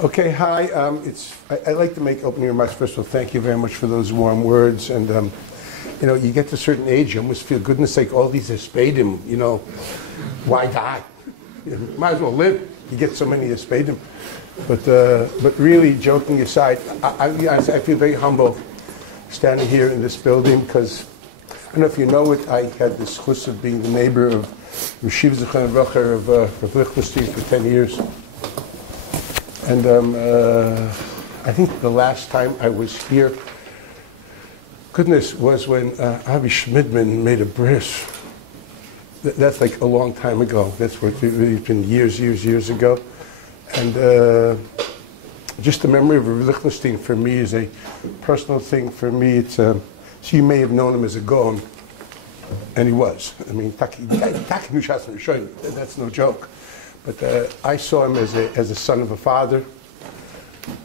Okay, hi. I like to make opening remarks. First of all, thank you very much for those warm words. And you get to a certain age, you almost feel, goodness sake, all these espadim. Why die? Might as well live. You get so many espadim. But really, joking aside, I feel very humble standing here in this building because I don't know if you know it. I had this chus of being the neighbor of Yeshiva Zechon Rocher of Lichtenstein for 10 years. And I think the last time I was here, goodness, was when Avi Schmidman made a bris. That's like a long time ago. That's what it's been years ago. And just the memory of Lichtenstein for me is a personal thing for me. It's so you may have known him as a Gaon, and he was. I mean, that's no joke. But I saw him as a son of a father.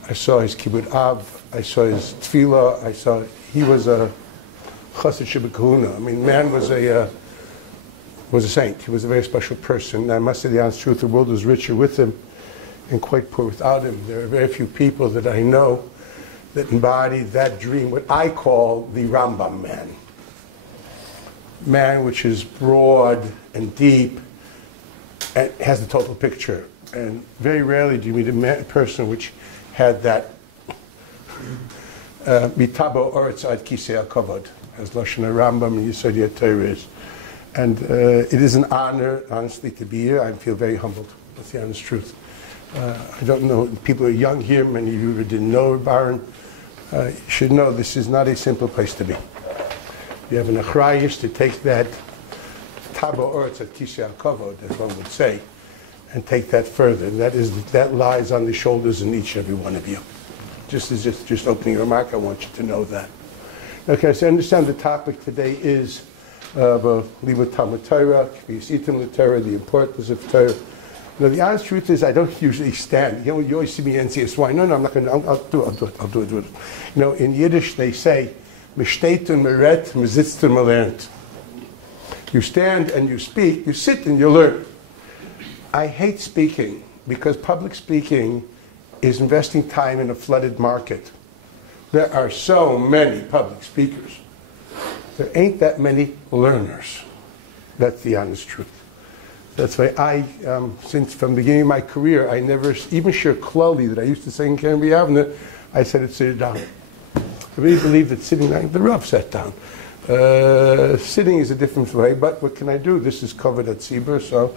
I saw his kibbud av. I saw his tefillah. He was a chassid shebekahuna. I mean, man was a saint. He was a very special person. I must say the honest truth, the world was richer with him and quite poor without him. There are very few people that I know that embody that dream, what I call the Rambam man. Man which is broad and deep and has the total picture. And very rarely do you meet a person which had that mitabo oretz ad kisei hakavod, as Lashon Rambam and Yesod Torah is. And it is an honor, honestly, to be here. I feel very humbled. That's the honest truth. I don't know, people are young here, many of you didn't know Baron. You should know this is not a simple place to be. You have an achrayus to take that tabo oretz at kisei hakavod, as one would say, and take that further. And that lies on the shoulders of each and every one of you. Just opening remark, I want you to know that. Okay, so I understand the topic today is Limud Talmud Torah, Itim LaTorah, the importance of Torah. Now, the honest truth is, I don't usually stand. You always see me in NCSY. No, I'm not going to. I'll do it. In Yiddish, they say, "Mishteitun meret, mezitztun melernt." You stand and you speak. You sit and you learn. I hate speaking because public speaking is investing time in a flooded market. There are so many public speakers. There ain't that many learners. That's the honest truth. That's why since from the beginning of my career, I never, even Shir Kloli that I used to sing in Kerem, I said it's sit down. I really believe that sitting down, the Rav sat down. Sitting is a different way, but what can I do? This is covered at Tzibur, so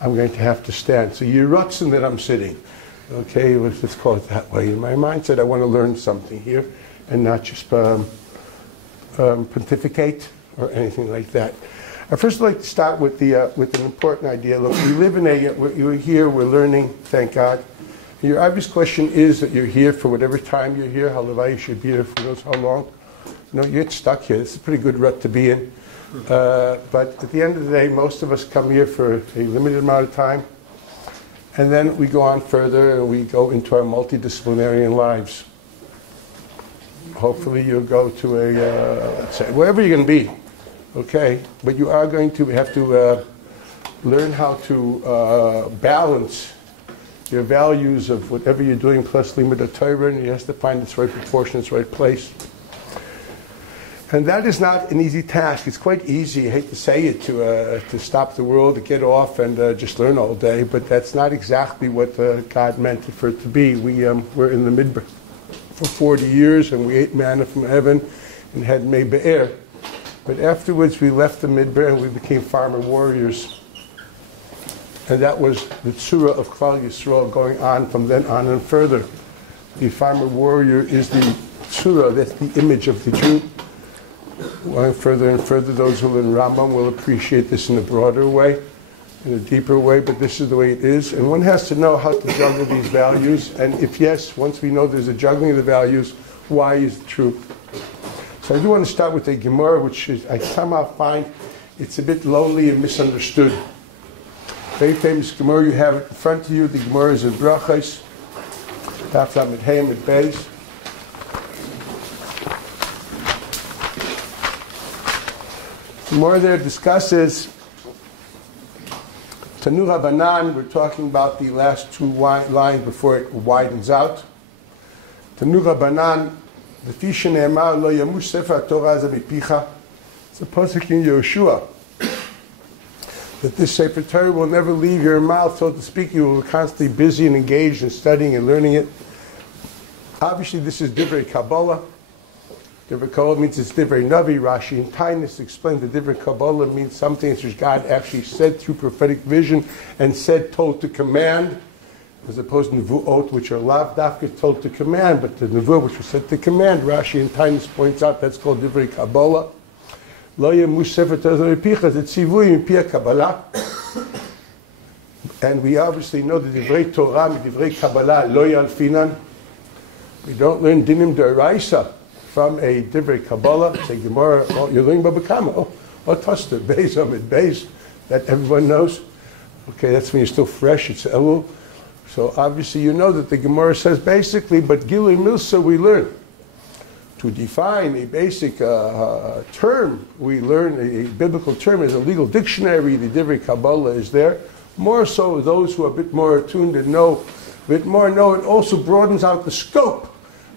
I'm going to have to stand. So you're rutzing that I'm sitting. Okay, let's call it that way. In my mind said I want to learn something here and not just pontificate or anything like that. I first like to start with an important idea. Look, we live in we're here, we're learning, thank God. Your obvious question is that you're here for whatever time you're here, how you should be here for knows how long. You get stuck here. It's a pretty good rut to be in. But at the end of the day, most of us come here for a limited amount of time. And then we go on further and we go into our multidisciplinary lives. Hopefully you'll go to let's say, wherever you're going to be. Okay, but you are going to have to learn how to balance your values of whatever you're doing plus Limud Torah, and you have to find its right proportion, its right place. And that is not an easy task. It's quite easy, I hate to say it, to stop the world, to get off and just learn all day, but that's not exactly what God meant for it to be. We're in the Midbar for 40 years, and we ate manna from heaven and had mei be'er. But afterwards, we left the Midbar and we became farmer warriors. And that was the tzura of Klal Yisrael going on from then on and further. The farmer warrior is the tzura, that's the image of the Jew. Going further and further, those who learn Rambam will appreciate this in a broader way, in a deeper way, but this is the way it is. And one has to know how to juggle these values. And if yes, once we know there's a juggling of the values, why is it true? So I do want to start with a Gemara, which I somehow find it's a bit lonely and misunderstood. Very famous Gemara, you have it in front of you. The Gemara is in Brachos, Daf Lamed Hey Amud Beis. The Gemara there discusses Tanu Rabbanan, we're talking about the last two lines before it widens out. Tanu Rabbanan, the Fisha Ne'emar lo yamush sefer Torah ze mipicha. It's a pasuk in Yeshua that this Sefer Torah will never leave your mouth, so to speak. You will be constantly busy and engaged in studying and learning it. Obviously, this is Divrei Kabbalah. Divrei Kabbalah means it's Divrei Navi. Rashi and Tainus explained that Divrei Kabbalah means something which God actually said through prophetic vision and said, told to command, as opposed to Nevuot, which are lav dafka told to command, but the Nevuot, which was said to command. Rashi and Tainus points out that's called Divrei Kabbalah. Lo yemush sefer Torah mipicha, it's tzivui mipia Kabbalah. And we obviously know that Divrei Torah, Divrei Kabbalah, lo yalfinan. We don't learn dinim d'oraisa from a Divrei Kabbalah. Say Gemara, oh, you're learning Baba Kama. Oh, Toster, Beis, Amid Beis. That everyone knows. Okay, that's when you're still fresh. It's Elul. So obviously you know that the Gemara says basically, but Gilui Milsa we learn. To define a basic term, we learn a biblical term as a legal dictionary. The Divrei Kabbalah is there. More so those who are a bit more attuned and know, a bit more know. It also broadens out the scope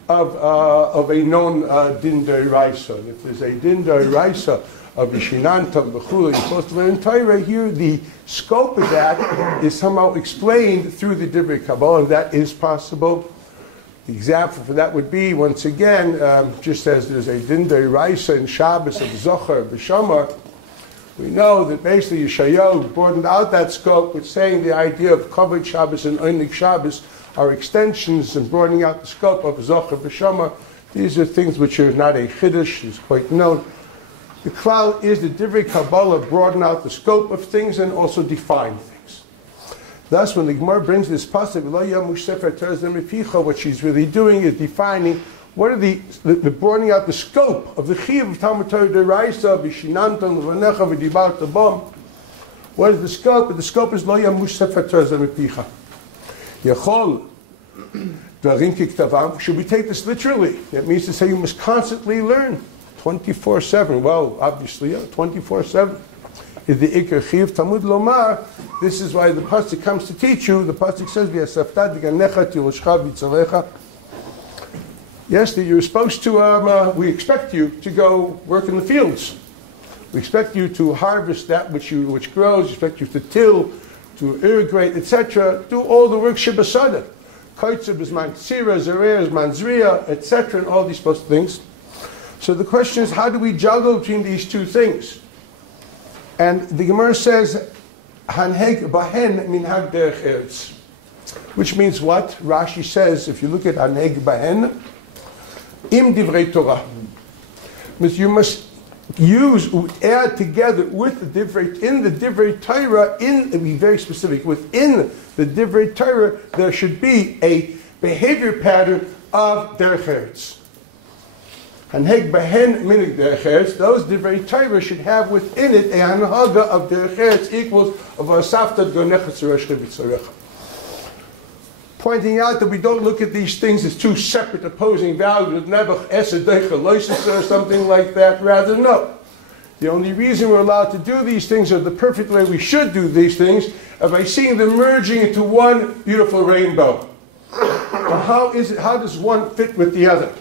of a known din d'oraisa. If there's a din d'oraisa of Yishinantam b'chula, you're supposed to learn Torah. Here, the scope of that is somehow explained through the Divrei Kabbalah, and that is possible. The example for that would be, once again, just as there's a din d'oraisa in Shabbos of Zohar b'Shamar, we know that basically Yeshayahu broadened out that scope with saying the idea of Kavod Shabbos and Einik Shabbos are extensions and broadening out the scope of Zohar b'Shamar. These are things which are not a chiddush, it's quite known. The klal is the Divrei Kabbalah broaden out the scope of things and also define things. Thus, when the Gemara brings this pasuk, Lo yamush sefer Torah ze mipicha, what she's really doing is defining what are the broadening out the scope of the chiyuv of Talmud Torah d'oraisa, v'shinantam l'vanecha v'dibarta bam. What is the scope? The scope is Lo yamush sefer Torah ze mipicha. Yachol dvarim kiktavam. Should we take this literally? That means to say you must constantly learn, 24/7. Well, obviously, 24/7. Is the Iker Chiv Talmud Lomar. This is why the pasuk comes to teach you. The pasuk says, "V'yasafta d'ganecha tiroshcha v'tzarecha." Yes, that you're supposed to. We expect you to go work in the fields. We expect you to harvest that which grows. We expect you to till, to irrigate, etc. Do all the work shebasada. Kaitzer b'zman tzira, zerer b'zman zriya, etc. And all these supposed things. So the question is, how do we juggle between these two things? And the Gemara says, Hanheg bahen minhag derech eretz, which means what? Rashi says, if you look at Hanheg bahen, im divrei Torah, means you must add together with the divrei, in the divrei Torah, to be very specific, within the divrei Torah, there should be a behavior pattern of derech eretz. Hanheg bahen minig derech eretz, those divrei Torah should have within it a hanhaga of derech eretz equals of asafta d'gonecha tzoreshcha v'tzorecha. Pointing out that we don't look at these things as two separate opposing values, nebach esed decha loisis or something like that. Rather, no. The only reason we're allowed to do these things, or the perfect way we should do these things, is by seeing them merging into one beautiful rainbow. Now, how does one fit with the other?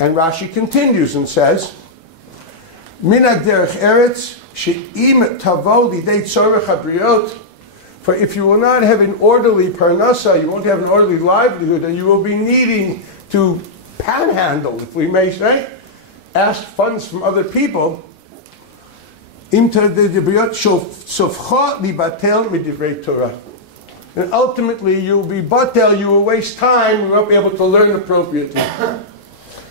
And Rashi continues and says, Minag derech eretz she'im tavo lidei tzorech habriot. For if you will not have an orderly parnasa, you won't have an orderly livelihood, and you will be needing to panhandle, if we may say, ask funds from other people. Im tadei sofcha libatel midivrei Torah. And ultimately, you will be batel, you will waste time, you won't be able to learn appropriately.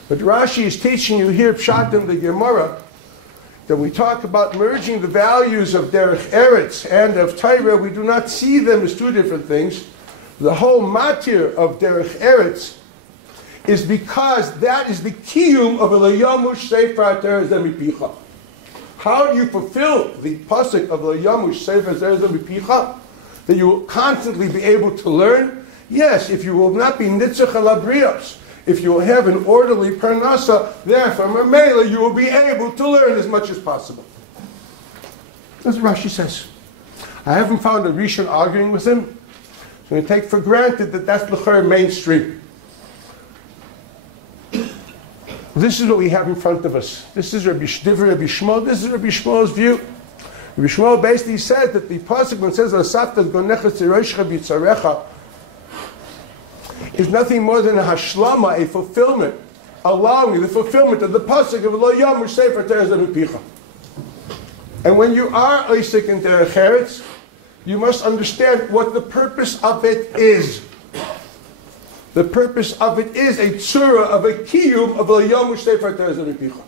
But Rashi is teaching you here, Pshat in the Gemara, that we talk about merging the values of Derech Eretz and of Torah. We do not see them as two different things. The whole matir of Derech Eretz is because that is the kiyum of a Layamush Sefer Torah Zemipicha. How do you fulfill the pasuk of Layamush Sefer Torah Zemipicha? That you will constantly be able to learn? Yes, if you will not be nitzach alabrios, if you will have an orderly parnasa, therefore, mamela, you will be able to learn as much as possible. That's what Rashi says. I haven't found a Rishon arguing with him. So I'm going to take for granted that that's LaTorah mainstream. This is what we have in front of us. This is Rabbi Shmuel. This is Rabbi Shmuel's view. Rabbi Shmuel basically said that the pasuk when it says "Asafta gonechas tziroshecha b'tzarecha" is nothing more than a hashlama, a fulfillment, allowing the fulfillment of the pasuk of Lo Yamush Sefer Torah Mipicha. And when you are Isaac in Derech Eretz, you must understand what the purpose of it is. The purpose of it is a tzura of a kiyum of Lo Yamush Sefer Torah Mipicha.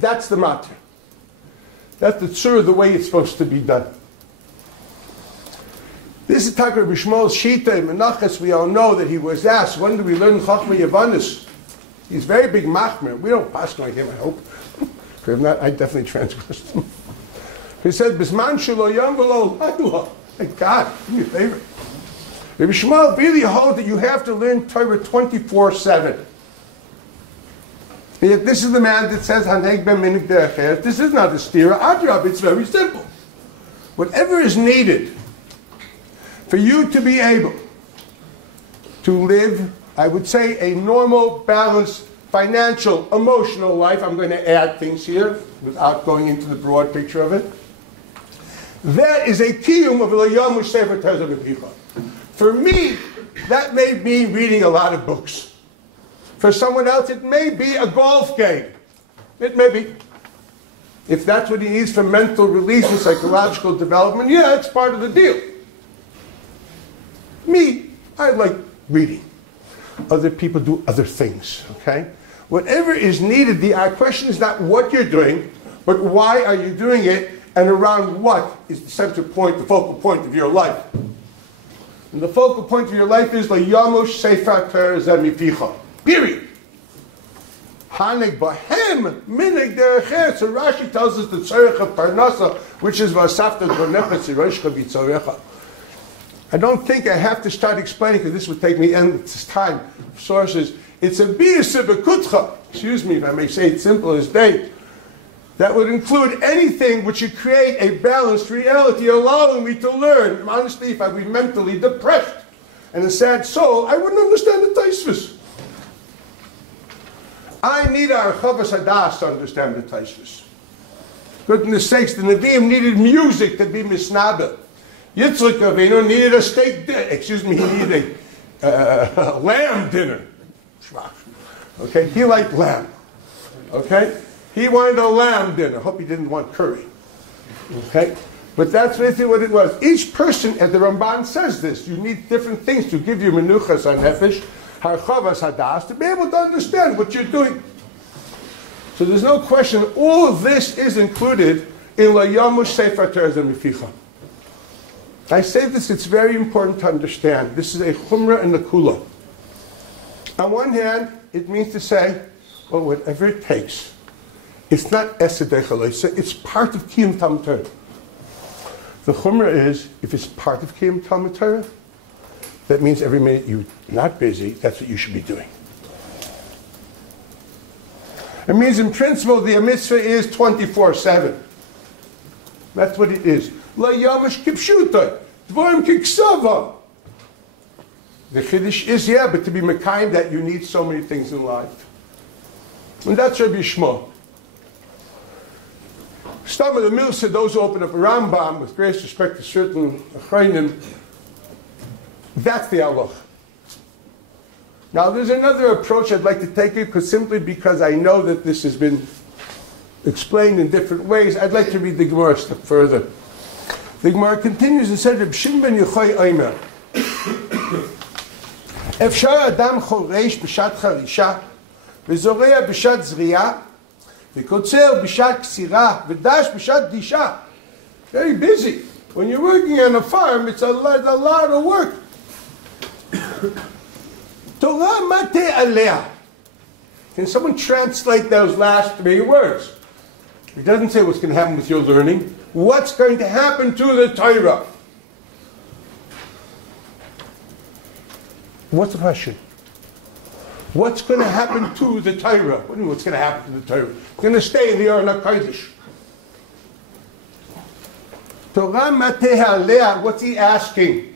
That's the matter. That's the tzura, the way it's supposed to be done. This is Rabbi Shmuel's Shita in Menachos. We all know that he was asked, when do we learn Chachma Yavanis? He's very big machmer. We don't pass like him, I hope. If not, I definitely transgressed him. He said, Bisman shelo yom v'lo layla. Thank God, do me a favor. Rabbi Shmuel really holds that you have to learn Torah 24/7. And yet this is the man that says, Haneg ben minik derech eretz. This is not a stira. Adrab, it's very simple. Whatever is needed for you to be able to live, I would say, a normal, balanced, financial, emotional life. I'm going to add things here without going into the broad picture of it. That is a kiyum of Lo Yamush Sefer Torah Mipicha. For me, that may be reading a lot of books. For someone else, it may be a golf game. It may be. If that's what he needs for mental release and psychological development, yeah, it's part of the deal. Me, I like reading. Other people do other things, okay? Whatever is needed, the question is not what you're doing, but why are you doing it, and around what is the center point, the focal point of your life. And the focal point of your life is Lo Yamush Sefer Torah Mipicha. Period. Haneg bahem minig derech eretz. So Rashi tells us the tzorech of parnasa, which is vasafta gonechas tziroshecha b'tzarecha. I don't think I have to start explaining, because this would take me endless time. Sources. It's a biyasa b'kutcha. Excuse me if I may say it simple as day. That would include anything which would create a balanced reality, allowing me to learn. Honestly, if I were mentally depressed and a sad soul, I wouldn't understand the Taisvus. I need our Chavas Hadas to understand the Taisvus. Goodness sakes, the Nevi'im needed music to be misnabel. Yitzchak Avinu needed a steak dinner. Excuse me, he needed a lamb dinner. Okay, he liked lamb. Okay, he wanted a lamb dinner. Hope he didn't want curry. Okay, but that's basically what it was. Each person, as the Ramban says this, you need different things to give you menuchas on nefesh, harchavas hadas, to be able to understand what you're doing. So there's no question. All of this is included in Lo Yamush Sefer Torah Mipicha. I say this, it's very important to understand. This is a chumrah and a kula. On one hand, it means to say, well, whatever it takes. It's not esedei chaloisa, it's part of Kiyum Talmud Torah. The chumrah is, if it's part of Kiyum Talmud Torah, that means every minute you're not busy, that's what you should be doing. It means in principle the mitzvah is 24/7. That's what it is. La yamash kipshuta, dvorim kiksava. The chiddush is, yeah, but to be mekayim that you need so many things in life. And that's Rabbi Shmuel. Some of the Milsa, those who open up a Rambam, with great respect to certain Achronim, that's the halach. Now there's another approach I'd like to take it, simply because I know that this has been explained in different ways. I'd like to read the Gemara a step further. The Gemara continues and says, Reb Shimon ben Yochai Omer, Efshar Adam choresh b'shat charisha, v'zoreya b'shat zriya, v'kotzer b'shat ksira, v'dash b'shat disha. Very busy. When you're working on a farm, it's a lot of work. Torah mate alea. Can someone translate those last three words? It doesn't say what's going to happen with your learning. What's going to happen to the Torah? What's the question? What's going to happen to the Torah? What do you mean what's going to happen to the Torah? It's going to stay in the Aron HaKodesh. Torah mateha alea, what's he asking?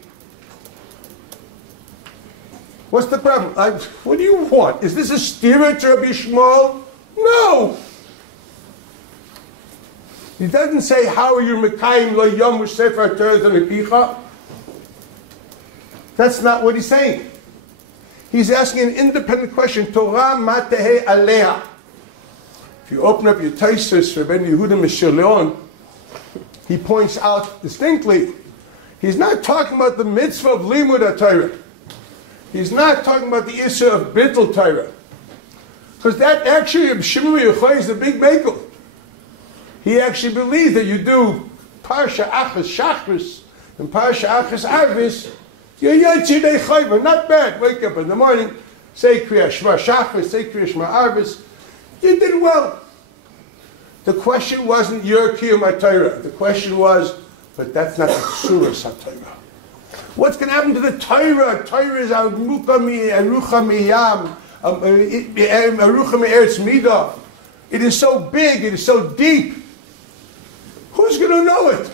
What's the problem? What do you want? Is this a stira to Rabbi Shmuel? No. He doesn't say, how are you mekayim lo yom sefer Torah zemipicha? That's not what he's saying. He's asking an independent question. Torah matehe alea. If you open up your Taisus for Ben Yehuda Mishir Leon, he points out distinctly, he's not talking about the mitzvah of limud Torah. He's not talking about the issue of bittul Torah. Because that actually, Shimon Yochai is a big makel. He actually believes that you do Parsha Achas Shachris and Parsha Achas Arvis, you're Yotzidei Chayva, not bad. Wake up in the morning, say Kriya Shema Shachris, say Kriya Shema Arvis. You did well. The question wasn't your Kiyum HaTorah. The question was, but that's not the Tzuras HaTorah. What's going to happen to the Torah? Torah is Arucha Miyam, Arucha Me'eretz Midah. It is so big, it is so deep. Who's going to know it?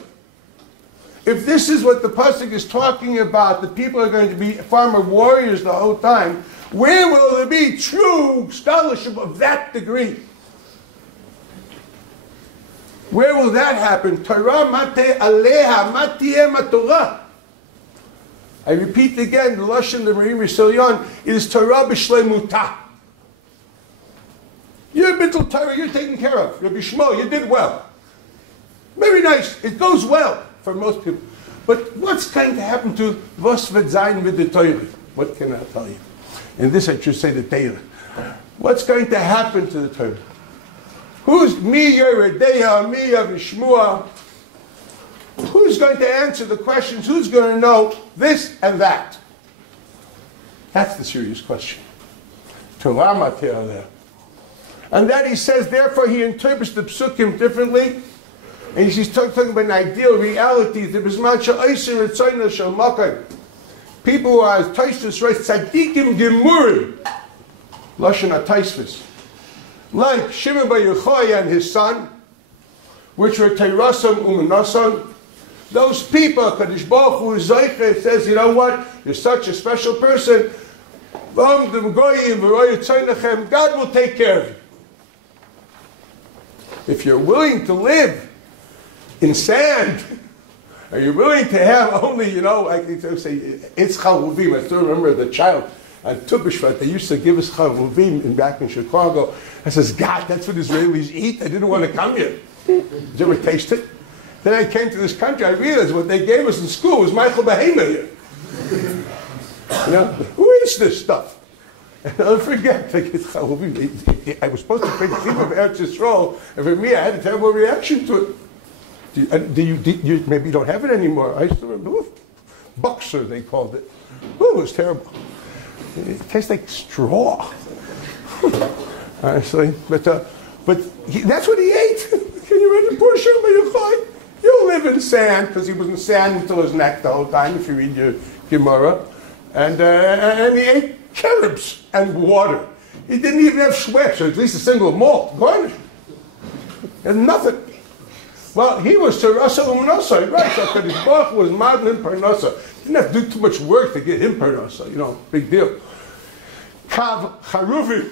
If this is what the pasuk is talking about, the people are going to be farmer warriors the whole time, where will there be true scholarship of that degree? Where will that happen? Torah mate aleha matiyem Torah. I repeat again, the Lashon the Marim Yisrael, it is Torah b'shleimutah. You're bittul Torah, you're taken care of. Rabbi Shmuel, you did well. Very nice. It goes well for most people. But what's going to happen to was wird sein mit der Torah? What can I tell you? In this I should say the Torah. What's going to happen to the Torah? Who's me, Yeredeya, me, Avishmua? Who's going to answer the questions? Who's going to know this and that? That's the serious question. Torah mateh there. And then he says, therefore he interprets the psukim differently. And he's talking about an ideal reality. People who are taisvus, right? Tzadikim gemurim. Lashon taisvus. Like Shimon bar Yochai and his son, which were Teirasam Umanasam. Those people, Kadosh Baruch Hu says, you know what? You're such a special person. God will take care of you. If you're willing to live in sand, are you willing to have only, you know, I can say, it's chavuvim. I still remember the child on Tu B'Shvat, they used to give us chavuvim back in Chicago. I says, God, that's what Israelis eat? I didn't want to come here. Did you ever taste it? Then I came to this country, I realized what they gave us in school was Michael Behema here. You know, who eats this stuff? And I'll forget, I was supposed to create the theme of Eretz Yisrael, and for me, I had a terrible reaction to it. Maybe you don't have it anymore. I used to remember, Buxer, they called it. It was terrible. It tastes like straw. Honestly, but that's what he ate. Can you imagine poor Shimon bar Yochai? You'll live in sand, because he was in sand until his neck the whole time, if you read your Gemara. And he ate Kerems and water. He didn't even have Schweppes, or at least a single malt garnish. And nothing. Well, he was Terasa Umanasa, right? So Kadosh Baruch Hu was Madlin Parnasa. Didn't have to do too much work to get him Parnasa, you know, big deal. Kav Charuvi,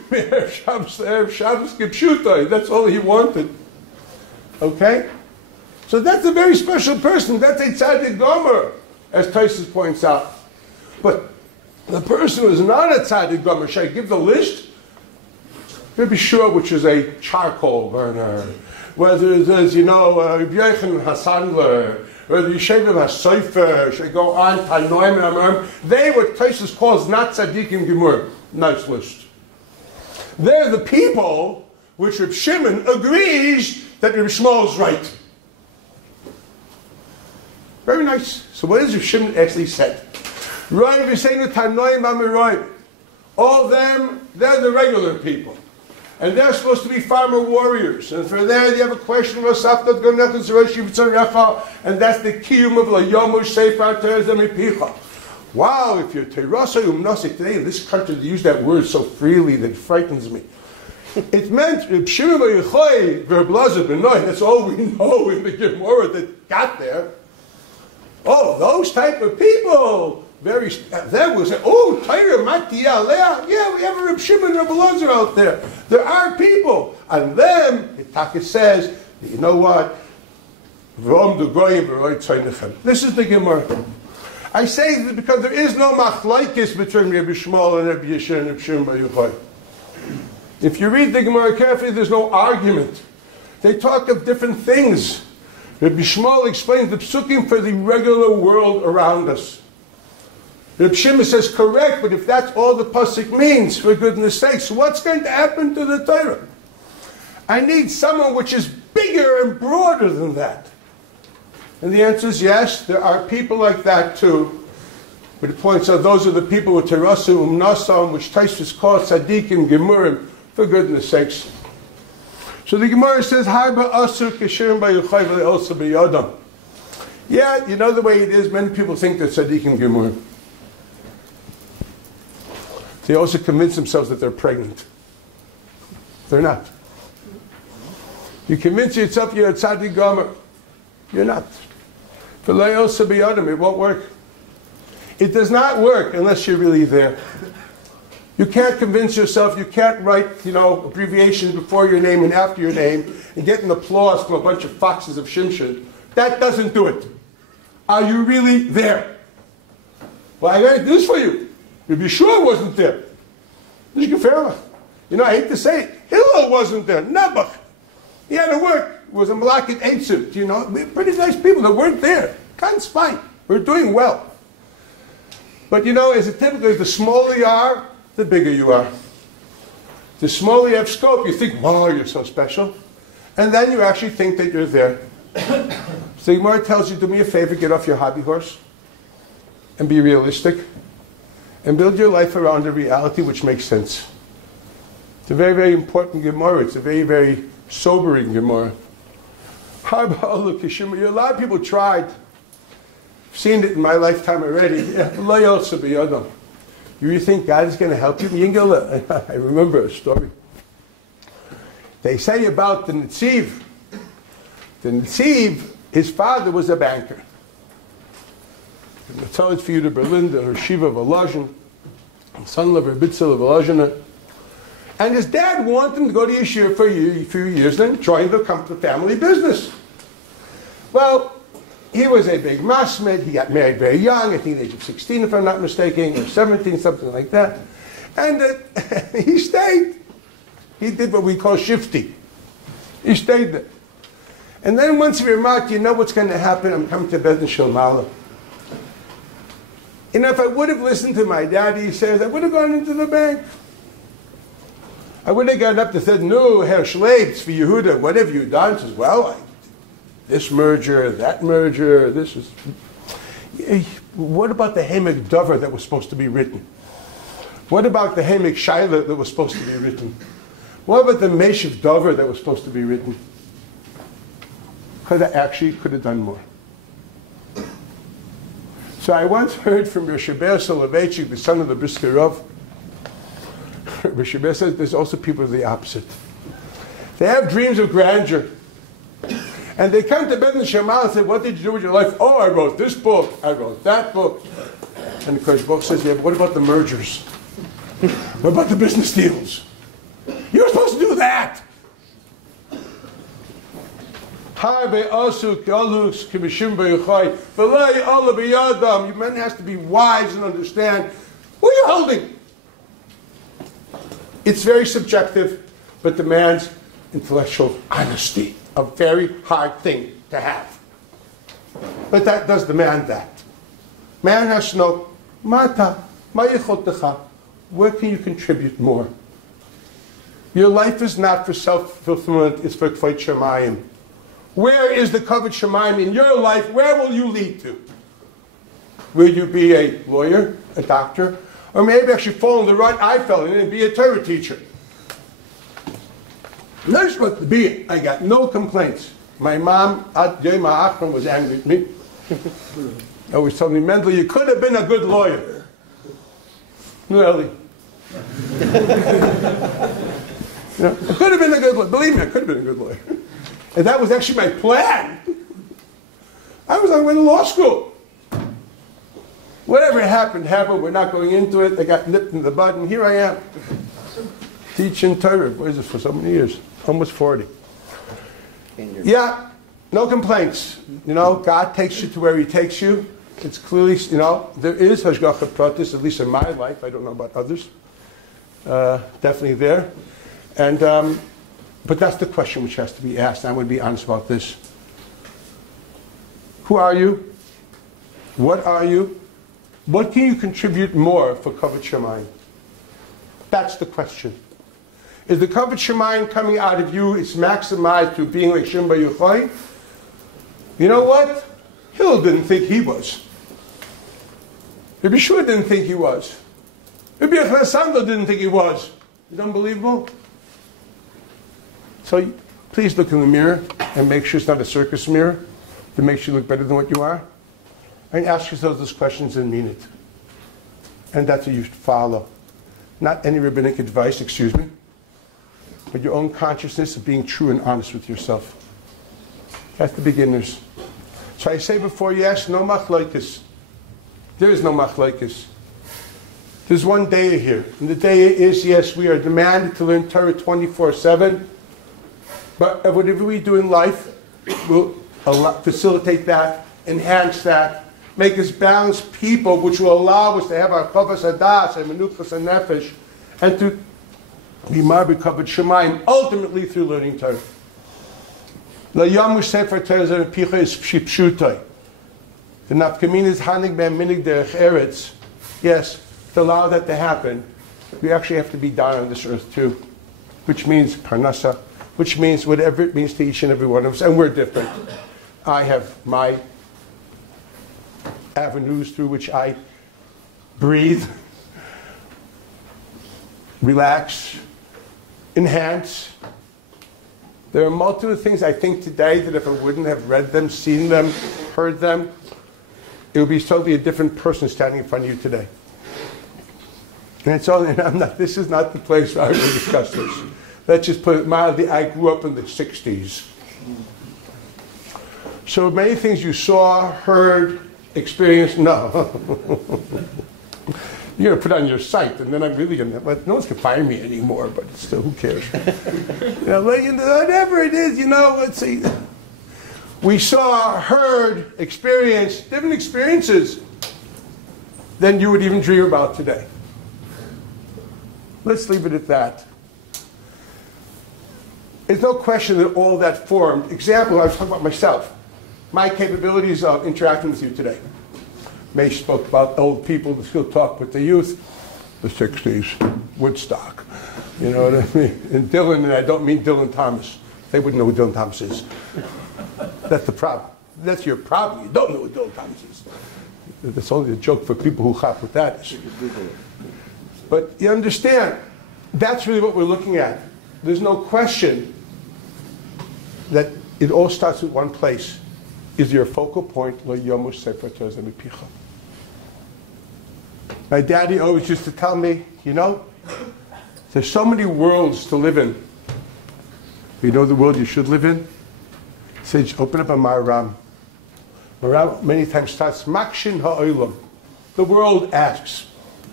Shabbos Kipshutai, that's all he wanted. Okay? So that's a very special person. That's a tzaddik gomer, as Taisus points out. But the person who is not a tzaddik gomer, should I give the list? To be sure which is a charcoal burner, whether it is, you know, Rabbi Yochanan Hasandler, whether Yeshiva HaSofer, should I go on, Tanoim and Amarim, they what Taisus calls not tzaddikim gemur. Nice list. They're the people which Reb Shimon agrees that Reb Shmuel is right. Very nice. So what does Reb Shimon actually say? All of them, they're the regular people. And they're supposed to be farmer warriors. And for there, you have a question, and that's the kiyum of la yomush sefer Torah zemipicha. Wow, if you're terasa umnasik today, in this country, they use that word so freely that it frightens me. It meant Reb Shimon bar Yochai, Reb Elazar ben Noi, that's all we know in the Gemara that got there. Oh, those type of people. There was Torah Mati Alea. Yeah, we have a Reb Shimon and Reb Elazar out there. There are people. And them, Itaka says, you know what? This is the Gemara. I say this because there is no machlaikis between Rabbi Shmuel and Rabbi Yeshua and Rabbi Shimon Bar Yochai. If you read the Gemara carefully, there's no argument. They talk of different things. Rabbi Shmuel explains the psukim for the regular world around us. Rabbi Shimon says, correct, but if that's all the pasuk means, for goodness sakes, what's going to happen to the Torah? I need someone which is bigger and broader than that. And the answer is yes, there are people like that too. But it points out those are the people with Terasu Nasam, which Taisus calls Tzadikim Gemurim, for goodness sakes. So the Gemara says, yeah, you know the way it is, many people think that Tzadikim Gemurim. They also convince themselves that they're pregnant. They're not. You convince yourself you're a Tzadik Gomer. You're not. It won't work. It does not work unless you're really there. You can't convince yourself, you can't write, abbreviations before your name and after your name and get an applause from a bunch of foxes of Shimshon. That doesn't do it. Are you really there? Well, I got to do this for you. You'd be sure wasn't there. I hate to say it. Hillel wasn't there. Nebuch. He had to work. It was a Malakit Eitzim. Pretty nice people that weren't there. Can't fight. We're doing well. But as it typically is, the smaller you are, the bigger you are. The smaller you have scope, you think, wow, you're so special. And then you actually think that you're there. So Gemara tells you, do me a favor, get off your hobby horse and be realistic and build your life around a reality which makes sense. It's a very, very important Gemara. It's a very, very sobering Gemara. A lot of people tried. I've seen it in my lifetime already. You really think God is going to help you? I remember a story. They say about the Netziv. The Netziv, his father was a banker. The Tzalid for you to Berlin, the Yeshiva of Volozhin, son of Rabbi Bitzel of Volozhin. And his dad wanted him to go to Yeshiva for a few years and join the family business. Well, he was a big masmid. He got married very young, at the age of 16, if I'm not mistaken, or 17, something like that. And he stayed. He did what we call shifty. He stayed there. And then once he remarked, you know what's going to happen? I'm coming to bed in Shilmala. If I would have listened to my daddy, he says, I would have gone into the bank. I would have gotten up and said, no, Herr Schleibs, for Yehuda, what have you done? He says, well, this merger, that merger, this is... What about the Hamek Dover that was supposed to be written? What about the Hamek Shaila that was supposed to be written? What about the Meshiv Dover that was supposed to be written? Because I actually could have done more. So I once heard from Yeshiva Soloveitchik, the son of the Brisker Rav. Yeshiva says there's also people the opposite. They have dreams of grandeur. And they come to bed in the Shema and say, what did you do with your life? Oh, I wrote this book. I wrote that book. And of course, the book says, yeah, but what about the mergers? What about the business deals? You were supposed to do that. The man has to be wise and understand who you're holding. It's very subjective, but demands intellectual honesty. A very hard thing to have. But that does demand that. Man has to know, Mata, Mayichotecha, where can you contribute more? Your life is not for self-fulfillment, it's for Kvod Shemayim. Where is the Kvod Shemayim in your life? Where will you lead to? Will you be a lawyer, a doctor, or maybe actually fall in the rut I fell in and be a Torah teacher? That's what to be. I got no complaints. My mom, at Yema Achron, was angry at me. Always told me, Mendel, you could have been a good lawyer. Really. I could have been a good lawyer. Believe me, I could have been a good lawyer. And that was actually my plan. I was on my way to law school. Whatever happened, happened. We're not going into it. They got nipped in the bud, and here I am. Teaching Torah. What is it for so many years? Almost 40. Yeah, no complaints. You know, God takes you to where He takes you. It's clearly, you know, there is Hashgacha Pratis, at least in my life. I don't know about others. Definitely there. And, but that's the question which has to be asked. I'm going to be honest about this. Who are you? What are you? What can you contribute more for Kavod Shamayim? That's the question. Is the Kavod Shamayim coming out of you, it's maximized through being like Shimba Yochai? You know what? Hill didn't think he was. Rabbi Shua didn't think he was. Rabbi Sando didn't think he was. It's unbelievable. So please look in the mirror and make sure it's not a circus mirror that makes you look better than what you are. And ask yourselves those questions and mean it. And that's what you should follow. Not any rabbinic advice, excuse me, but your own consciousness of being true and honest with yourself. That's the beginners. So I say before you ask, no machlokes. There is no machlokes. There's one day here. And the day is, yes, we are demanded to learn Torah 24/7. But whatever we do in life will facilitate that, enhance that, make us balanced people, which will allow us to have our chavas hadas and menuchas and nefesh, and to be marbi kavod shamayim, ultimately through learning Torah. La yamu sefer Torah picha is pshutai. The nafkamin is hanig ben minig derech eretz. Yes, to allow that to happen, we actually have to be down on this earth too, which means parnasa, which means whatever it means to each and every one of us, and we're different. I have my avenues through which I breathe, relax, enhance. There are multiple things I think today that if I wouldn't have read them, seen them, heard them, it would be totally a different person standing in front of you today. And it's only, and this is not the place where I will discuss this. Let's just put it mildly, I grew up in the 60s. So many things you saw, heard, experienced, no. You're going to put on your site, and then I'm really going to, but no one's going to fire me anymore, but still, who cares? Whatever it is, let's see. We saw, heard, experienced different experiences than you would even dream about today. Let's leave it at that. There's no question that all that formed. Example, I was talking about myself. My capabilities of interacting with you today. May spoke about old people that still talk with the youth. The 60s, Woodstock. You know what I mean? And Dylan, and I don't mean Dylan Thomas. They wouldn't know who Dylan Thomas is. That's the problem. That's your problem. You don't know who Dylan Thomas is. That's only a joke for people who hop with that. But you understand, that's really what we're looking at. There's no question that it all starts with one place. Is your focal point lo yomush sefer Torah mipicha? My daddy always used to tell me, there's so many worlds to live in. You know the world you should live in? He said, open up a Maram. Maram many times starts, Makshin ha'olam. The world asks.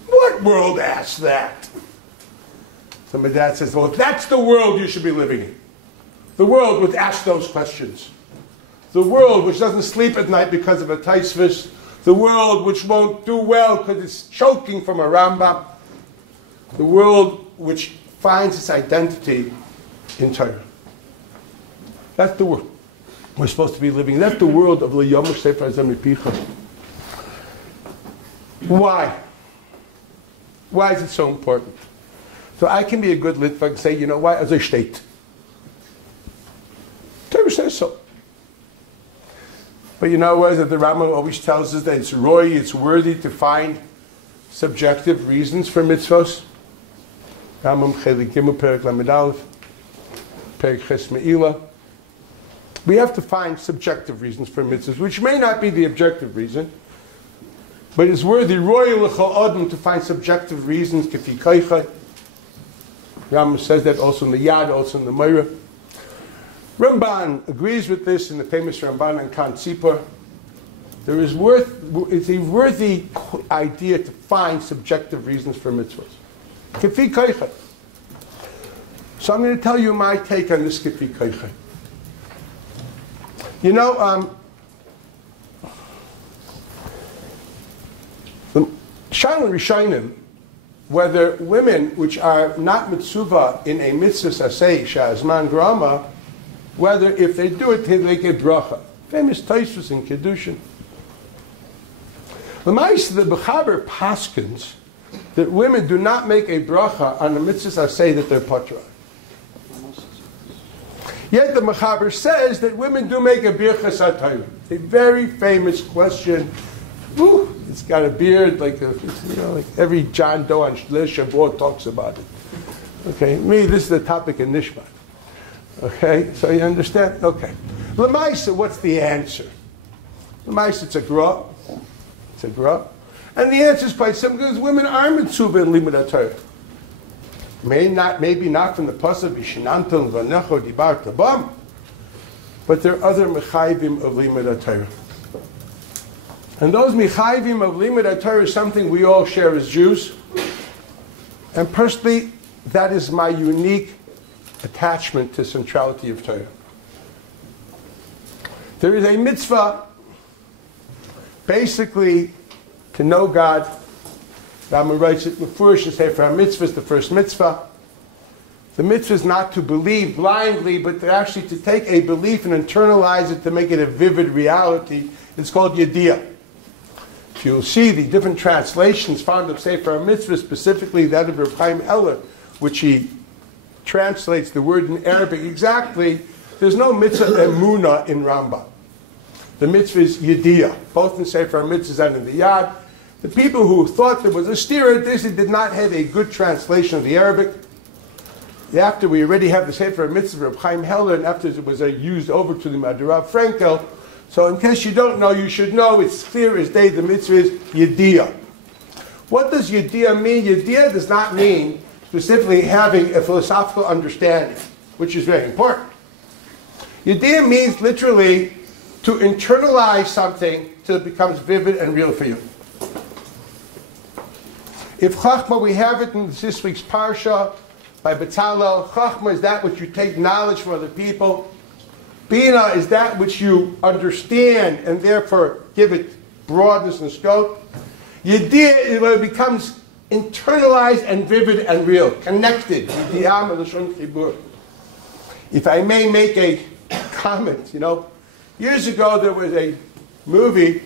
What world asks that? So my dad says, well, that's the world you should be living in. The world which asks those questions. The world which doesn't sleep at night because of a taisvis. The world which won't do well because it's choking from a Rambam. The world which finds its identity in Torah. That's the world we're supposed to be living in. That's the world of L'yomush Sefer Mipicha. Why? Why is it so important? So I can be a good Litva and say, why? As a state. Torah says so. But what the Rambam always tells us that it's roy, it's worthy to find subjective reasons for mitzvos. Rambam Chelik Gimel Perek Lamed Aleph, Perek Ches Me'ilah. We have to find subjective reasons for mitzvahs, which may not be the objective reason, but it's worthy roy l'chol adam to find subjective reasons. Kefi Kaichai. Rambam says that also in the Yad, also in the Meira. Ramban agrees with this in the famous Ramban on Kan Tzipor. It's a worthy idea to find subjective reasons for mitzvahs. Kefi koicha. So I'm going to tell you my take on this kefi koicha. You know, the Shailin Rishonim, whether women which are not mitzvah in a mitzvah sasei shazman grama, whether if they do it, they get bracha. Famous Tosfos in Kedushin. The Bechaber paskins that women do not make a bracha on the mitzvah sasei that they're patra. Yet the Mechaber says that women do make a birchas atayim. It's a very famous question. Ooh, it's got a beard like every John Doe on Shavuot talks about it. Okay, this is the topic in Nishmat. Okay, so you understand? Okay. L'maisa, what's the answer? L'maisa, it's a gra. It's a gra. And the answer is quite simple, because women are mitzvah in limud Torah. Maybe not from the pasuk Vishinantam v'necho dibar tabam, but there are other mechayvim of limud Torah. And those mechayvim of limud Torah is something we all share as Jews. And personally, that is my unique attachment to centrality of Torah. There is a mitzvah, basically, to know God. Rambam writes it, Mefurish and Sefer HaMitzvah is the first mitzvah. The mitzvah is not to believe blindly, but to actually to take a belief and internalize it to make it a vivid reality. It's called Yediyah. If you'll see the different translations found of Sefer HaMitzvah, specifically that of Rabbi Chaim Eller, which he translates the word in Arabic exactly, there's no mitzvah emunah in Rambam. The mitzvah is Yediyah, both in Sefer HaMitzvah and in the Yad. The people who thought there was a stira, this did not have a good translation of the Arabic. After we already have the Sefer HaMitzvah of Chaim Heller, and after it was used over to the Madurav Frankel. So in case you don't know, you should know, it's clear as day, the mitzvah is Yediyah. What does Yediyah mean? Yediyah does not mean specifically having a philosophical understanding, which is very important. Yediyah means literally to internalize something till it becomes vivid and real for you. If Chachma, we have it in this week's Parsha by Betzalel. Chachma is that which you take knowledge from other people. Bina is that which you understand and therefore give it broadness and scope. Yediyah is when it becomes internalized and vivid and real, connected. If I may make a comment, years ago there was a movie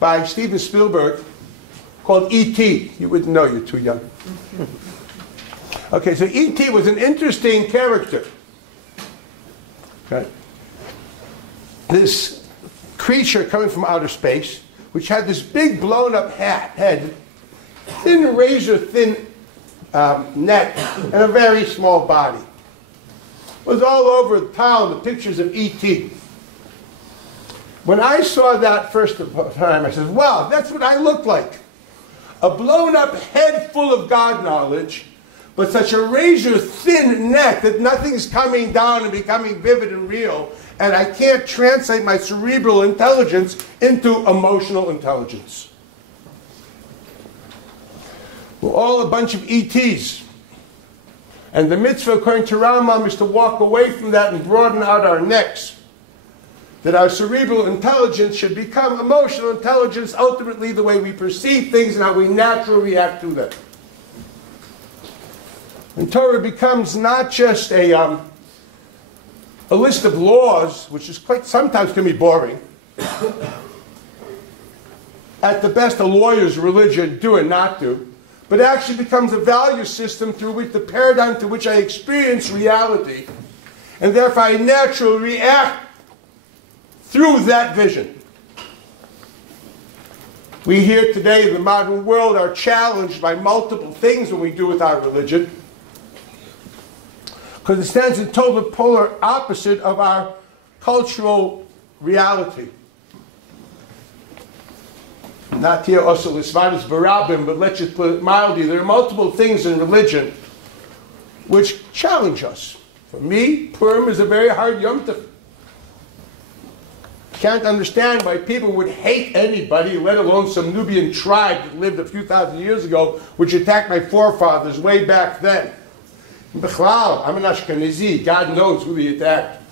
by Steven Spielberg called E.T. You wouldn't know, you're too young. Okay, so E.T. was an interesting character. Okay. This creature coming from outer space, which had this big blown up head, thin razor thin neck, and a very small body. It was all over the town, the pictures of E.T. When I saw that first time, I said, wow, that's what I look like. A blown up head full of God knowledge, but such a razor thin neck that nothing's coming down and becoming vivid and real, and I can't translate my cerebral intelligence into emotional intelligence. We're all a bunch of ETs. And the mitzvah, according to Rambam, is to walk away from that and broaden out our necks. That our cerebral intelligence should become emotional intelligence, ultimately the way we perceive things and how we naturally react to them. And Torah becomes not just a list of laws, which is quite sometimes can be boring. At the best, a lawyer's religion, do and not do. But actually becomes a value system through which the paradigm through which I experience reality, and therefore I naturally react through that vision. We here today in the modern world are challenged by multiple things when we do with our religion, because it stands in total polar opposite of our cultural reality. Not here also Lisvanis Barabim, but let's just put it mildly. There are multiple things in religion which challenge us. For me, Purim is a very hard Yom Tov. Can't understand why people would hate anybody, let alone some Nubian tribe that lived a few thousand years ago, which attacked my forefathers way back then. B'chlal, I'm an Ashkenazi. God knows who he attacked.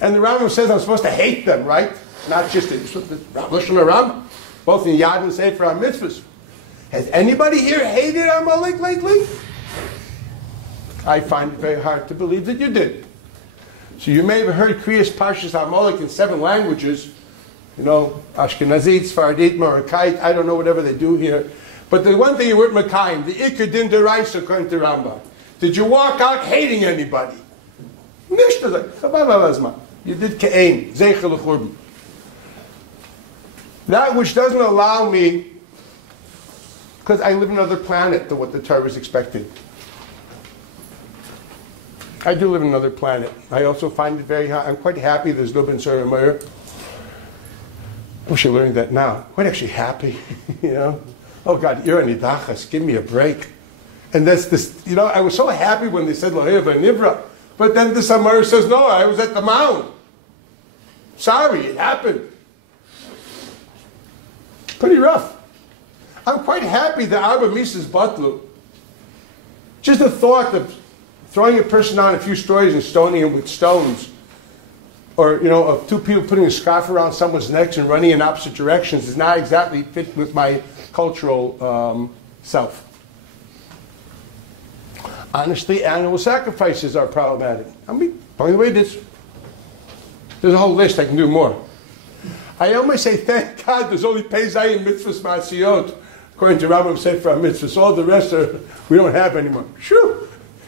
And the Rambam says I'm supposed to hate them, right? Not just in Lashon Rambam, both in Yad and Sefer HaMitzvahs. Has anybody here hated Amalek lately? I find it very hard to believe that you did. So you may have heard Kriyas Parshas Amalek in 7 languages. You know, Ashkenazit, Sfaradit, Marakkite, I don't know whatever they do here. But the one thing you weren't Makayim, the Iker Din Deraisa according to Rambam. Did you walk out hating anybody? Nishta, you did Ke'ein, Zeichel L'churban. That which doesn't allow me, because I live on another planet than what the Torah is expecting. I do live on another planet. I also find it very hard. I'm quite happy there's no Ben Sura Meir. I wish I learned that now. Quite actually happy, you know. Oh God, you're an idachas. Give me a break. And that's this, you know, I was so happy when they said Lahir v'nivra. But then the Samar says, no, I was at the mound. Sorry, it happened. Pretty rough. I'm quite happy that Abba Mises Batlu. Just the thought of throwing a person down a few stories and stoning him with stones, or, you know, of 2 people putting a scarf around someone's necks and running in opposite directions is not exactly fit with my cultural self. Honestly, animal sacrifices are problematic. I mean, by the way, there's a whole list. I can do more. I always say, thank God there's only Pezai and Mitzvahs Ma'asiyot, according to Rambam Sefer HaMitzvahs. All the rest we don't have anymore. Sure.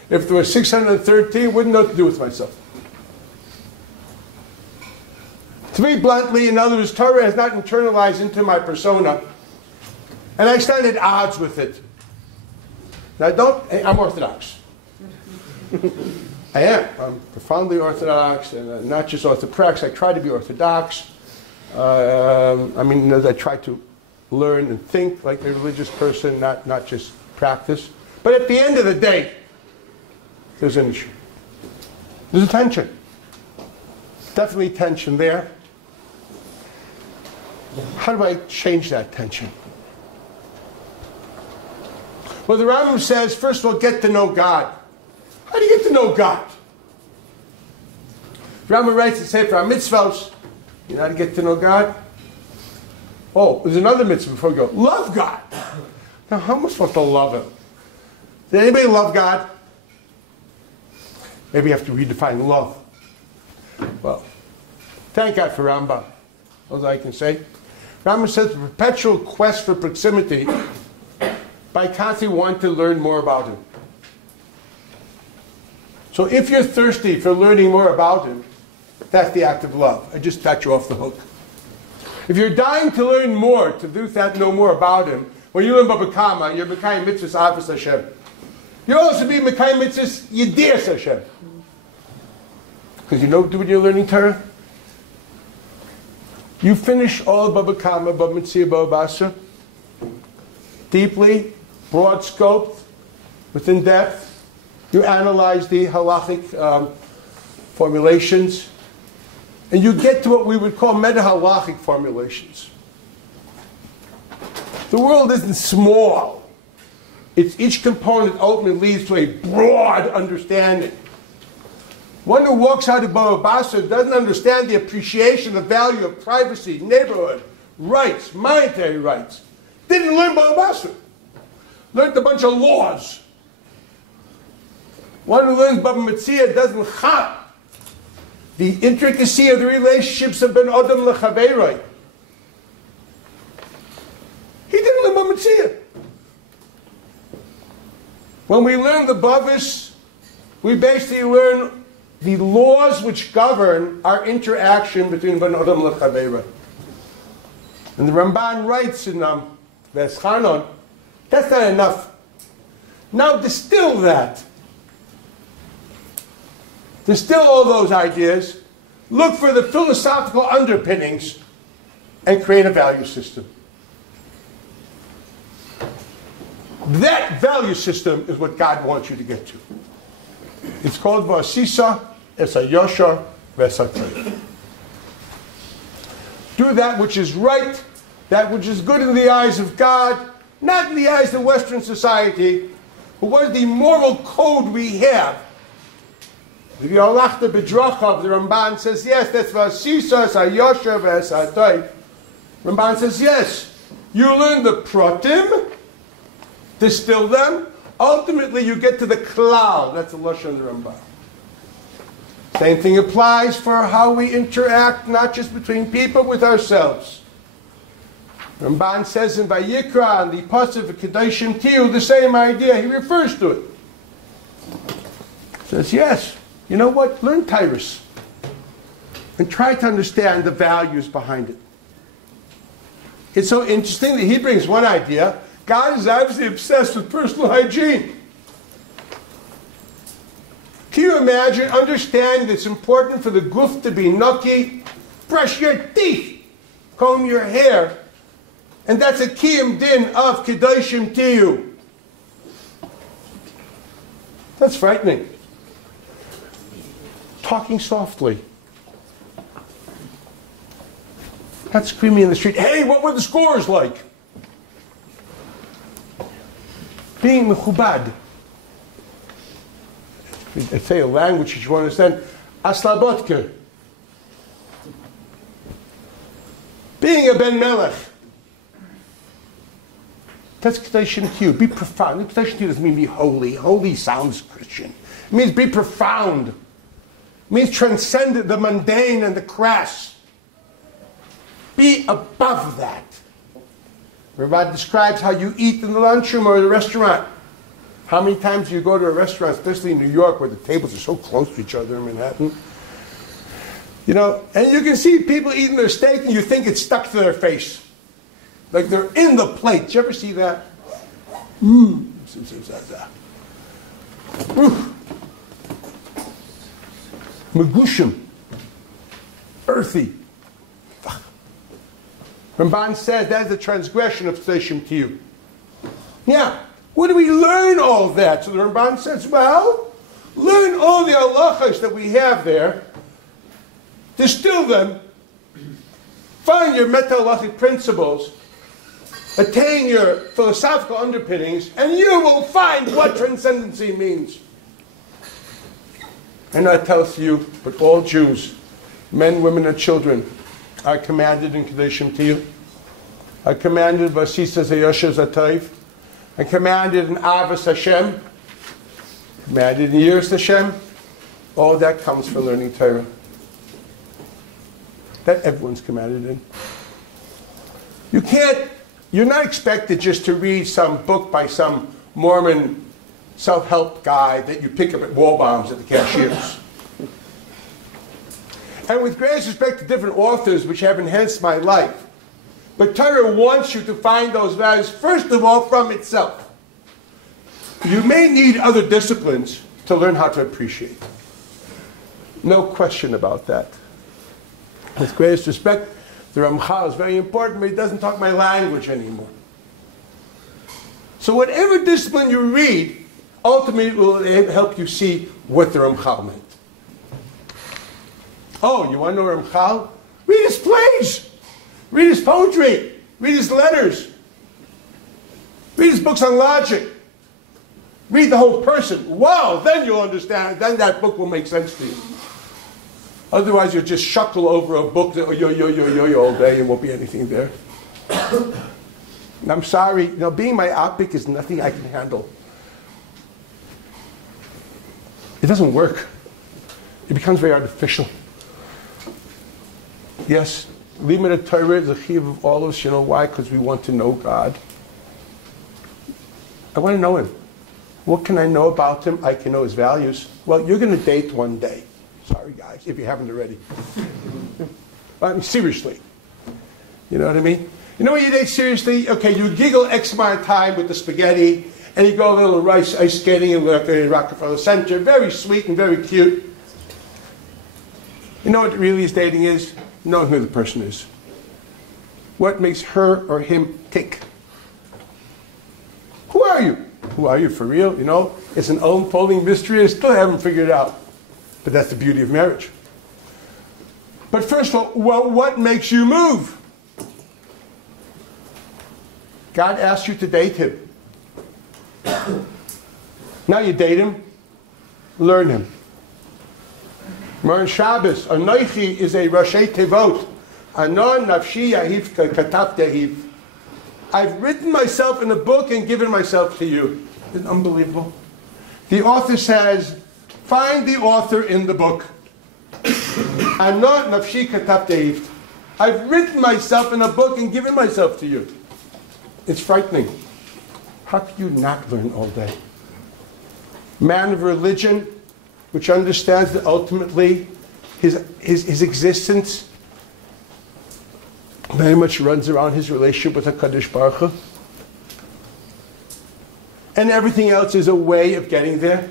If there were 613, wouldn't know what to do with myself. To me, bluntly, in other words, Torah has not internalized into my persona, and I stand at odds with it. Now, I'm Orthodox. I am. I'm profoundly Orthodox, and not just Orthoprax. I try to be Orthodox. I mean, as I try to learn and think like a religious person, not just practice. But at the end of the day, there's an issue. There's a tension. Definitely tension there. How do I change that tension? Well, the Rambam says, first of all, get to know God. How do you get to know God? The Rambam writes in Sefer HaMitzvos, you know how to get to know God? Oh, there's another mitzvah before we go. Love God. Now, how am I supposed to love Him? Did anybody love God? Maybe you have to redefine love. Well, thank God for Rambam. That's all I can say. Rambam says the perpetual quest for proximity by constantly wanting to learn more about Him. So if you're thirsty for learning more about Him, that's the act of love. I just got you off the hook. If you're dying to learn more, to do that, know more about Him, when you learn Baba Kama, you're Mekayim Mitzvahs Avos Hashem. You'll also be Mekayim Mitzvahs Yedias Hashem. Because you know what you're learning Torah? You finish all Baba Kama, Baba Mitzvah, Baba Basra, deeply, broad scoped, within depth. You analyze the halachic formulations, and you get to what we would call meta-halachic formulations. The world isn't small. It's each component ultimately leads to a broad understanding. One who walks out of Baba Basra doesn't understand the appreciation, the value of privacy, neighborhood, rights, monetary rights. Didn't learn Baba Basra. Learned a bunch of laws. One who learns Baba Metzia doesn't chap the intricacy of the relationships of Ben Adam leChaveroi. He didn't learn Baba Metzia. When we learn the Bavis, we basically learn the laws which govern our interaction between Ben Adam leChaveroi. And the Ramban writes in Veschanon, that's not enough. Now distill that. Distill all those ideas, look for the philosophical underpinnings, and create a value system. That value system is what God wants you to get to. It's called Vasisa, es hayosher ves hatov. Do that which is right, that which is good in the eyes of God, not in the eyes of Western society. But what is the moral code we have? The Yalachta B'drachav, the Ramban says, yes, that's Vasisas hayosher ves hatov. Ramban says, yes, you learn the pratim, distill them, ultimately you get to the klal. That's the Lashon of the Ramban. Same thing applies for how we interact, not just between people, with ourselves. Ramban says in Vayikra, in the Pasuk of Kedoshim Tiyu, the same idea. He refers to it. Says, yes, you know what? Learn Tyrus. And try to understand the values behind it. It's so interesting that he brings one idea. God is obviously obsessed with personal hygiene. Can you imagine understanding that it's important for the guf to be nucky? Brush your teeth, comb your hair, and that's a kiyum din of kedoshim tiyu. That's frightening. Talking softly. Not screaming in the street, hey, what were the scores like? Being mechubad. I say a language that you understand. Aslabotke. Being a ben melech. That's Kedoshim Tiyu. Be profound. Kedoshim Tiyu doesn't mean be holy. Holy sounds Christian. It means be profound. It means transcend the mundane and the crass. Be above that. Rabbi describes how you eat in the lunchroom or the restaurant. How many times do you go to a restaurant, especially in New York, where the tables are so close to each other in Manhattan? You know, and you can see people eating their steak and you think it's stuck to their face. Like they're in the plate. Did you ever see that? Megushim. Earthy. Ramban says that's a transgression of Kedoshim Tiyu. Yeah. Where do we learn all that? So the Ramban says, well, learn all the halachas that we have there, distill them, find your meta-halachic principles, attain your philosophical underpinnings, and you will find what transcendency means. And I tell you, but all Jews, men, women, and children, are commanded in Kedoshim Tiyu, are commanded by Vasisas hayosher ves hatov, and commanded in Avos Hashem, commanded in Yiras Hashem. All that comes from learning Torah. That everyone's commanded in. You're not expected just to read some book by some Mormon self-help guy that you pick up at Walbaum's at the cashiers. And with greatest respect to different authors which have enhanced my life, but Torah wants you to find those values, first of all, from itself. You may need other disciplines to learn how to appreciate. No question about that. With greatest respect, the Ramchal is very important, but he doesn't talk my language anymore. So whatever discipline you read, ultimately will help you see what the Ramchal meant. Oh, you want to know Ramchal? Read his plays. Read his poetry. Read his letters. Read his books on logic. Read the whole person. Wow, then you'll understand. Then that book will make sense to you. Otherwise, you'll just shuckle over a book that all day and won't be anything there. And I'm sorry, being myopic is nothing I can handle. It doesn't work. It becomes very artificial. Yes, limited Torah is a chiyuv of all of us. You know why? Because we want to know God. I want to know Him. What can I know about Him? I can know His values. Well, you're going to date one day. Sorry, guys, if you haven't already. I mean, seriously. You know what I mean? You know when you date seriously? Okay, you giggle X amount of time with the spaghetti, and you go a little ice skating in Rockefeller Center. Very sweet and very cute. You know what really is dating is? Knowing who the person is. What makes her or him tick? Who are you? Who are you for real? It's an unfolding mystery. I still haven't figured it out. But that's the beauty of marriage. But first of all, well, what makes you move? God asked you to date him. Now you date him, learn him. Moran Shabbos, Anoichi is a Rashi Tevot. Anon nafshi yahiv katav yahiv. I've written myself in a book and given myself to you. Isn't it unbelievable? The author says, find the author in the book. Anon nafshi katav yahiv. I've written myself in a book and given myself to you. It's frightening. How can you not learn all day? Man of religion, which understands that ultimately his existence very much runs around his relationship with HaKadosh Baruch Hu. And everything else is a way of getting there.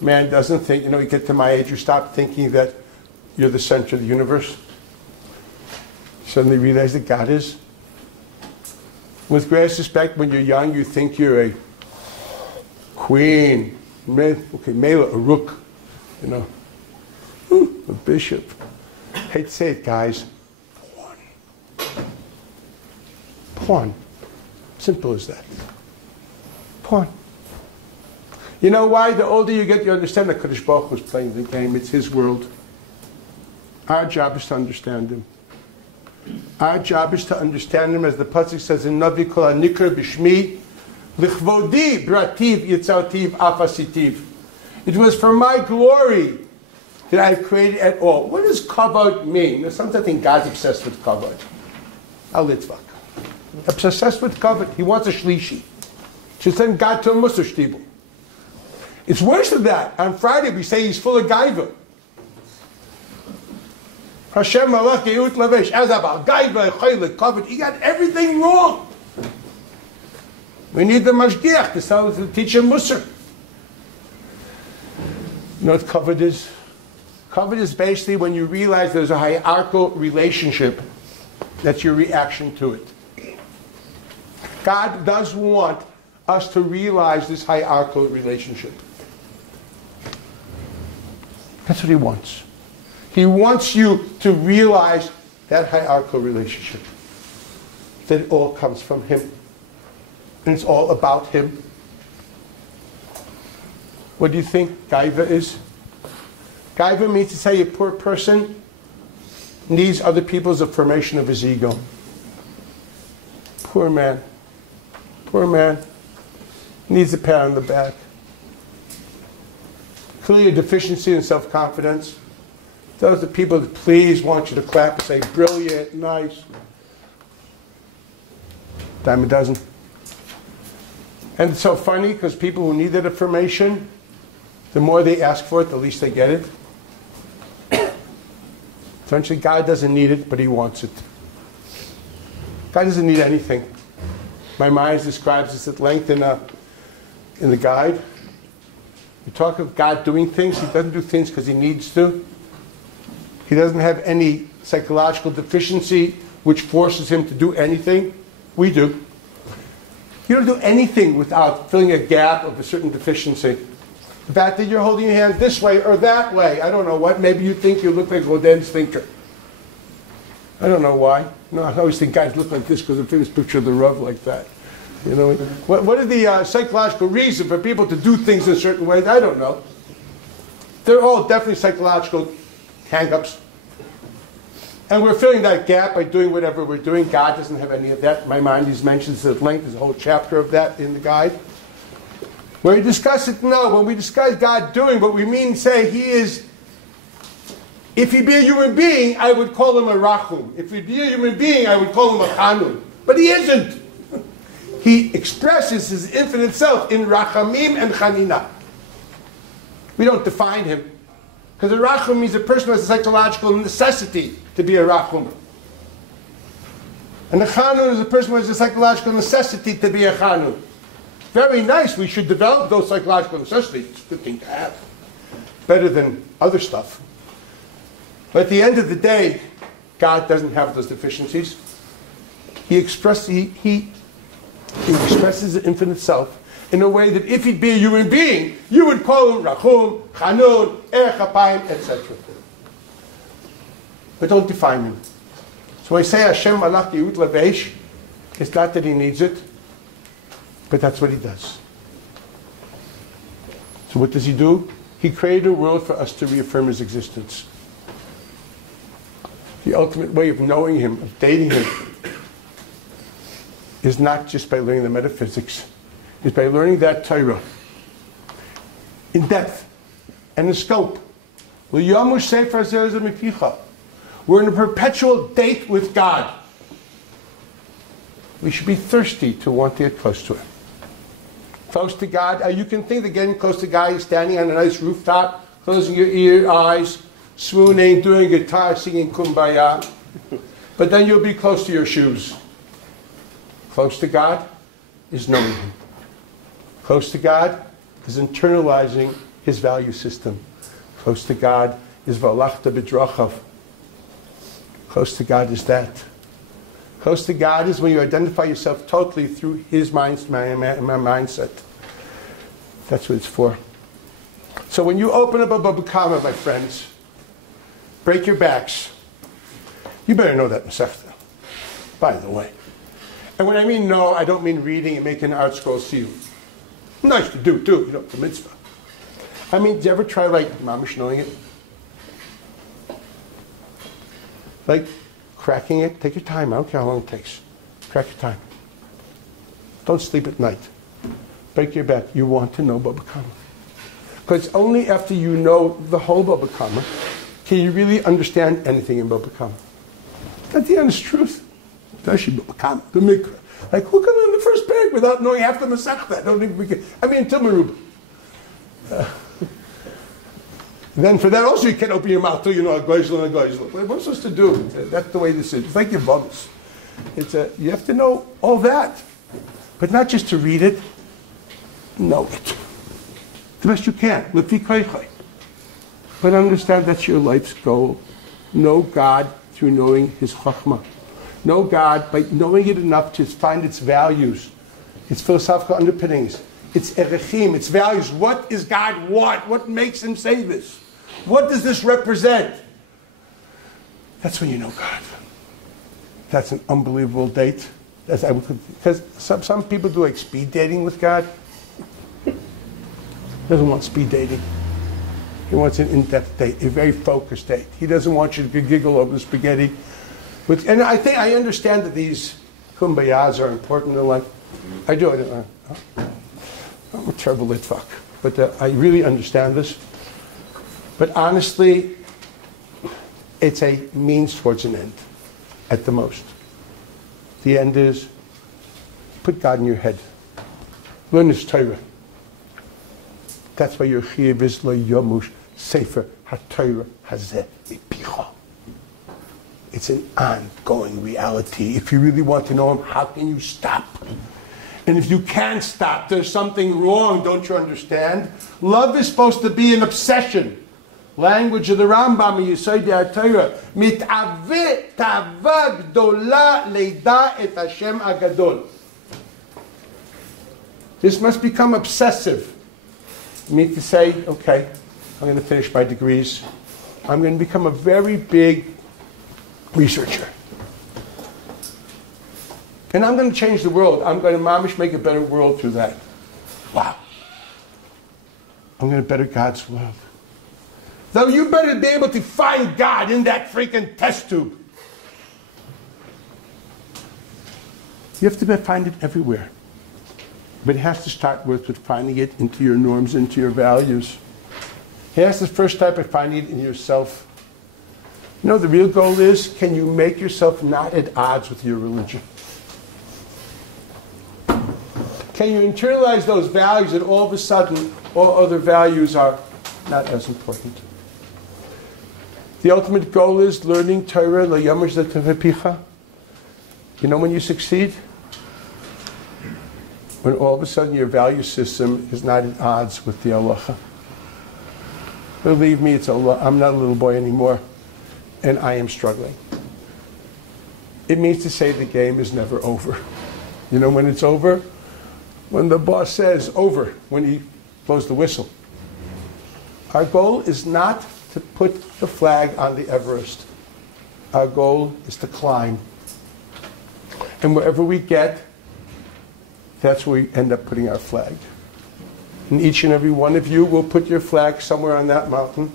Man doesn't think, you get to my age, you stop thinking that you're the center of the universe. Suddenly realize that God is. With greatest respect, when you're young, you think you're a queen, Mela, a rook, a bishop. Hate to say it, guys. Pawn. Simple as that. Pawn. You know why? The older you get, you understand that Kadosh Baruch Hu is playing the game. It's his world. Our job is to understand him. Our job is to understand him, as the pasuk says in Navi Kol HaNikra B'Shmi, L'chvodi brativ yitzartiv afasitiv. It was for my glory that I have created at all. What does kavod mean? Now, sometimes I think God's obsessed with kavod. Al-Litzvak. Obsessed with kavod. He wants a shlishi. Should send God to a Musar shtibel. It's worse than that. On Friday we say he's full of gaiva. Hashem malach yeut lavesh azabal gaiva choyle kavod. He got everything wrong. We need the mashgiach to teach him Musar. You know what kavod is? Kavod is basically when you realize there's a hierarchical relationship. That's your reaction to it. God does want us to realize this hierarchical relationship. That's what he wants. He wants you to realize that hierarchical relationship. That it all comes from him. And it's all about him. What do you think gaiva is? Gaiva means to say a poor person needs other people's affirmation of his ego. Poor man. Poor man. Needs a pat on the back. Clearly a deficiency in self-confidence. Those are the people that please want you to clap and say, brilliant, nice. Dime a dozen. And it's so funny because people who need that affirmation, the more they ask for it, the least they get it. Essentially, God doesn't need it, but he wants it. God doesn't need anything. My mind describes this at length in the guide. You talk of God doing things. He doesn't do things because he needs to. He doesn't have any psychological deficiency which forces him to do anything. We do. You don't do anything without filling a gap of a certain deficiency. The fact that you're holding your hand this way or that way, I don't know what. Maybe you think you look like Rodin's thinker. I don't know why. No, I always think guys look like this because of famous picture of the Rav like that. What are the psychological reason for people to do things in certain ways? I don't know. They're all definitely psychological hang-ups. And we're filling that gap by doing whatever we're doing. God doesn't have any of that. In my mind, he's mentioned this at length. There's a whole chapter of that in the guide. When we discuss it, no. When we discuss God doing, what we mean say he is, if he be a human being, I would call him a rachum. If he be a human being, I would call him a chanun. But he isn't. He expresses his infinite self in rachamim and chanina. We don't define him. Because a rachum means a person who has a psychological necessity to be a rachum. And a chanun is a person who has a psychological necessity to be a chanun. Very nice. We should develop those psychological necessities. It's a good thing to have. Better than other stuff. But at the end of the day, God doesn't have those deficiencies. He expresses the infinite self. in a way that if he'd be a human being, you would call him Rachum, Chanun, Er Chapayim, etc. But don't define him. So when I say Hashem Malach Yehud Lavesh, it's not that he needs it, but that's what he does. So what does he do? He created a world for us to reaffirm his existence. The ultimate way of knowing him, of dating him, is not just by learning the metaphysics. It's by learning that Torah in depth and in scope. We're in a perpetual date with God. We should be thirsty to want to get close to him. Close to God. You can think that getting close to God is standing on a nice rooftop, closing your eyes, swooning, doing guitar, singing Kumbaya. But then you'll be close to your shoes. Close to God is knowing him. Close to God is internalizing his value system. Close to God is Valachta B'drachav. Close to God is that. Close to God is when you identify yourself totally through his mindset. That's what it's for. So when you open up a Baba Kama, my friends, break your backs. You better know that Masechta, by the way. And when I mean know, I don't mean reading and making an art scroll seal. Nice to do, too, it's a mitzvah. I mean, did you ever try, like, mamish knowing it? Like, cracking it? Take your time. I don't care how long it takes. Crack your time. Don't sleep at night. Break your back. You want to know Baba Kama. Because only after you know the whole Baba Kama can you really understand anything in Baba Kama. That's the honest truth. Especially Baba Kama, the Mikra. Like, who can learn the first peg without knowing half the Masechta? Until Merub. Then for that also you can't open your mouth till you know a Goyzl and a Goyzl. What am I supposed to do? That's the way this is. It's like your bubbles. You have to know all that. But not just to read it. Know it. The best you can. But understand that's your life's goal. Know God through knowing his Chachma. Know God by knowing it enough to find its values, its philosophical underpinnings, its erechim, its values. What is God want? What makes him say this? What does this represent? That's when you know God. That's an unbelievable date. Because some people do like speed dating with God. He doesn't want speed dating. He wants an in-depth date, a very focused date. He doesn't want you to giggle over the spaghetti. And I understand that these kumbayas are important in life. I do. I'm a terrible litvak. But I really understand this. But honestly, it's a means towards an end, at the most. The end is, put God in your head. Learn His Torah. That's why your chiyuv is lo yomush sefer haTorah hazeh mipicha. It's an ongoing reality. If you really want to know Him, how can you stop? And if you can't stop, there's something wrong, don't you understand? Love is supposed to be an obsession. Language of the Rambam, Yesod HaTorah, mit'aveh tava gdola leida et Hashem agadol. This must become obsessive. You need to say, okay, I'm going to finish my degrees. I'm going to become a very big researcher. And I'm going to change the world. I'm going to mamish make a better world through that. Wow. I'm going to better God's world. Though you better be able to find God in that freaking test tube. You have to find it everywhere. But it has to start with finding it into your norms, into your values. It has to first start by finding it in yourself. You know, the real goal is, can you make yourself not at odds with your religion? Can you internalize those values and all of a sudden all other values are not as important? The ultimate goal is learning Torah, la yamash zetavepicha. You know when you succeed? When all of a sudden your value system is not at odds with the halacha. Believe me, I'm not a little boy anymore, and I am struggling. It means to say the game is never over. You know when it's over? when the boss says over, when he blows the whistle. Our goal is not to put the flag on the Everest. Our goal is to climb. And wherever we get, that's where we end up putting our flag. And each and every one of you will put your flag somewhere on that mountain.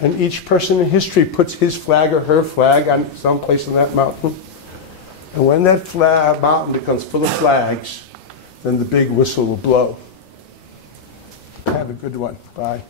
And each person in history puts his flag or her flag on some place on that mountain. And when that mountain becomes full of flags, then the big whistle will blow. Have a good one. Bye.